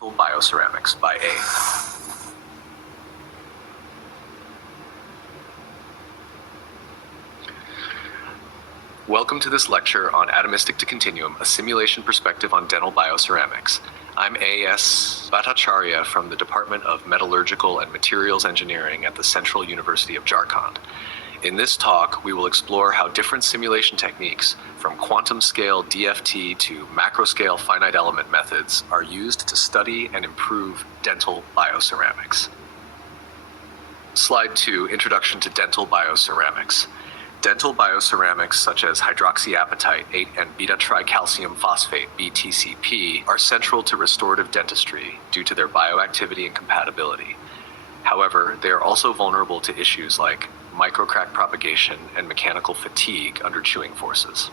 Bioceramics by A. Welcome to this lecture on Atomistic to Continuum, a simulation perspective on dental bioceramics. I'm A.S. Bhattacharya from the Department of Metallurgical and Materials Engineering at the Central University of Jharkhand. In this talk, we will explore how different simulation techniques, from quantum scale DFT to macro scale finite element methods, are used to study and improve dental bioceramics. Slide 2, Introduction to Dental Bioceramics. Dental bioceramics such as hydroxyapatite 8 and beta-tricalcium phosphate (BTCP) are central to restorative dentistry due to their bioactivity and compatibility. However, they are also vulnerable to issues like microcrack propagation and mechanical fatigue under chewing forces.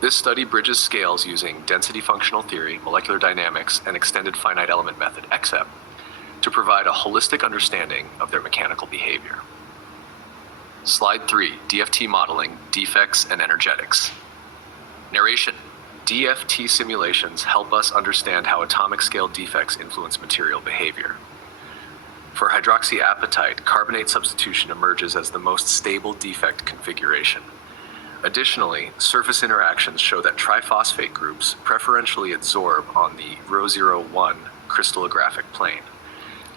This study bridges scales using density functional theory, molecular dynamics, and extended finite element method (EXEP) to provide a holistic understanding of their mechanical behavior. Slide 3, DFT modeling, defects, and energetics. Narration. DFT simulations help us understand how atomic scale defects influence material behavior. For hydroxyapatite, carbonate substitution emerges as the most stable defect configuration. Additionally, surface interactions show that triphosphate groups preferentially adsorb on the ρ01 crystallographic plane.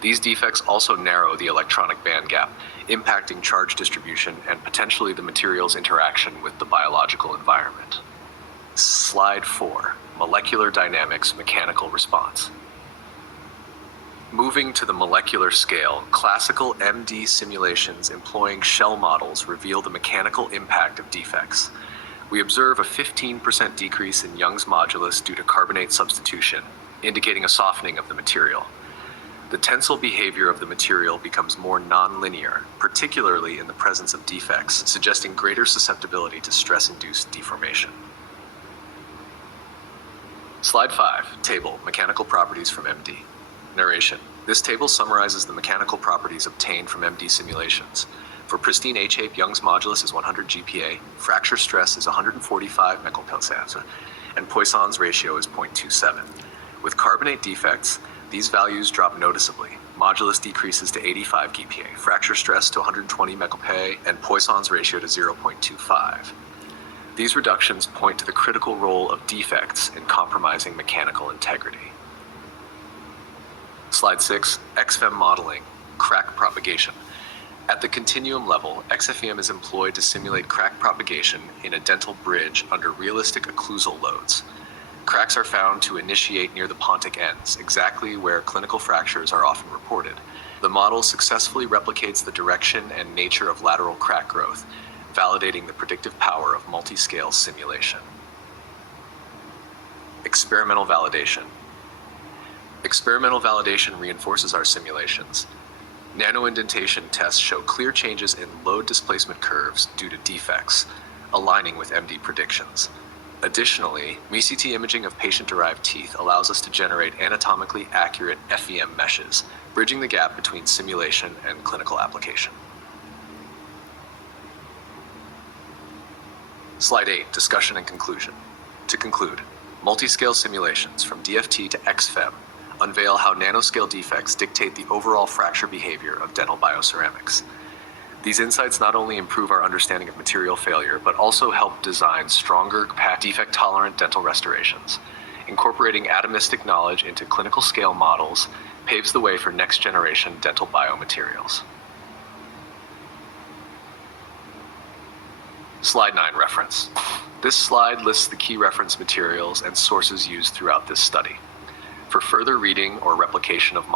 These defects also narrow the electronic band gap, impacting charge distribution and potentially the material's interaction with the biological environment. Slide 4, Molecular Dynamics Mechanical Response. Moving to the molecular scale, classical MD simulations employing shell models reveal the mechanical impact of defects. We observe a 15% decrease in Young's modulus due to carbonate substitution, indicating a softening of the material. The tensile behavior of the material becomes more nonlinear, particularly in the presence of defects, suggesting greater susceptibility to stress-induced deformation. Slide 5, Table, Mechanical Properties from MD. Narration. This table summarizes the mechanical properties obtained from MD simulations. For pristine H-shape, Young's modulus is 100 GPa, fracture stress is 145 MPa, and Poisson's ratio is 0.27. With carbonate defects, these values drop noticeably. Modulus decreases to 85 GPa, fracture stress to 120 MPa, and Poisson's ratio to 0.25. These reductions point to the critical role of defects in compromising mechanical integrity. Slide 6, XFEM modeling, crack propagation. At the continuum level, XFEM is employed to simulate crack propagation in a dental bridge under realistic occlusal loads. Cracks are found to initiate near the pontic ends, exactly where clinical fractures are often reported. The model successfully replicates the direction and nature of lateral crack growth, validating the predictive power of multi-scale simulation. Experimental validation. Experimental validation reinforces our simulations. Nanoindentation tests show clear changes in load displacement curves due to defects, aligning with MD predictions. Additionally, MECT imaging of patient-derived teeth allows us to generate anatomically accurate FEM meshes, bridging the gap between simulation and clinical application. Slide 8, Discussion and Conclusion. To conclude, multi-scale simulations from DFT to XFEM unveil how nanoscale defects dictate the overall fracture behavior of dental bioceramics. These insights not only improve our understanding of material failure, but also help design stronger, defect-tolerant dental restorations. Incorporating atomistic knowledge into clinical scale models paves the way for next-generation dental biomaterials. Slide 9, Reference. This slide lists the key reference materials and sources used throughout this study. For further reading or replication of